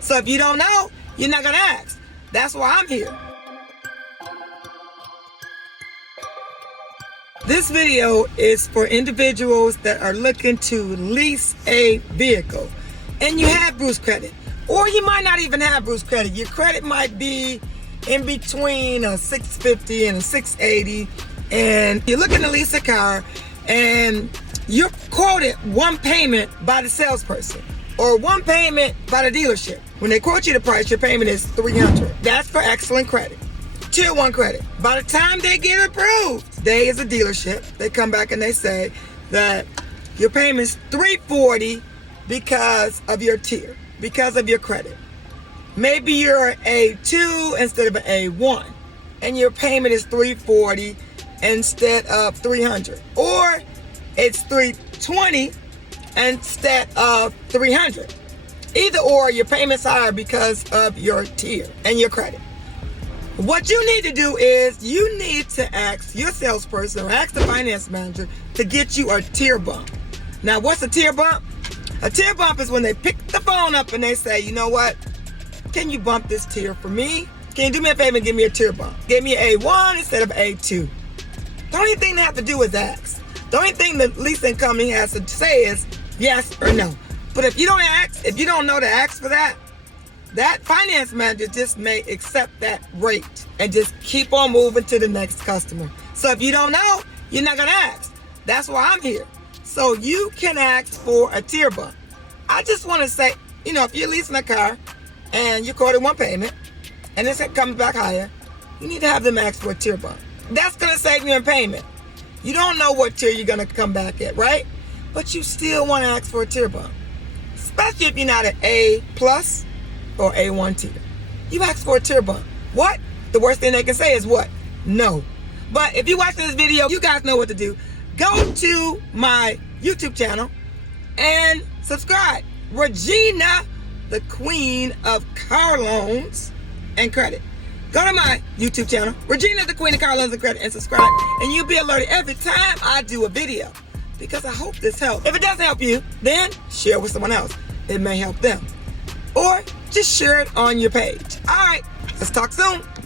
So if you don't know, you're not gonna ask. That's why I'm here. This video is for individuals that are looking to lease a vehicle and you have Bruce credit, or you might not even have Bruce credit. Your credit might be in between a 650 and a 680, and you're looking to lease a car and you're quoted one payment by the salesperson or one payment by the dealership. When they quote you the price, your payment is $300. That's for excellent credit. Tier 1 credit. By the time they get approved, they as a dealership, they come back and they say that your payment's $340 because of your tier, because of your credit. Maybe you're A2 instead of an A1, and your payment is $340 instead of $300. Or it's $320 instead of $300. Either or, your payment's higher because of your tier and your credit. What you need to do is you need to ask your salesperson or ask the finance manager to get you a tier bump. Now, what's a tier bump? A tier bump is when they pick the phone up and they say, you know what? Can you bump this tier for me? Can you do me a favor and give me a tier bump? Give me an A1 instead of A2. The only thing they have to do is ask. The only thing the leasing company has to say is yes or no. But if you don't ask, if you don't know to ask for that, that finance manager just may accept that rate and just keep on moving to the next customer. So if you don't know, you're not going to ask. That's why I'm here. So you can ask for a tier bump. I just want to say, if you're leasing a car and you quoted one payment and it comes back higher, you need to have them ask for a tier bump. That's going to save you in payment. You don't know what tier you're going to come back at, right? But you still want to ask for a tier bump. Especially if you're not an A plus or A1 tier. You ask for a tier bump. What? The worst thing they can say is what? No. But if you're watching this video, you guys know what to do. Go to my YouTube channel and subscribe. Regina, the queen of car loans and credit. Go to my YouTube channel, Regina, the queen of car loans and credit, and subscribe. And you'll be alerted every time I do a video. Because I hope this helps. If it doesn't help you, then share with someone else. It may help them. Or just share it on your page. All right, let's talk soon.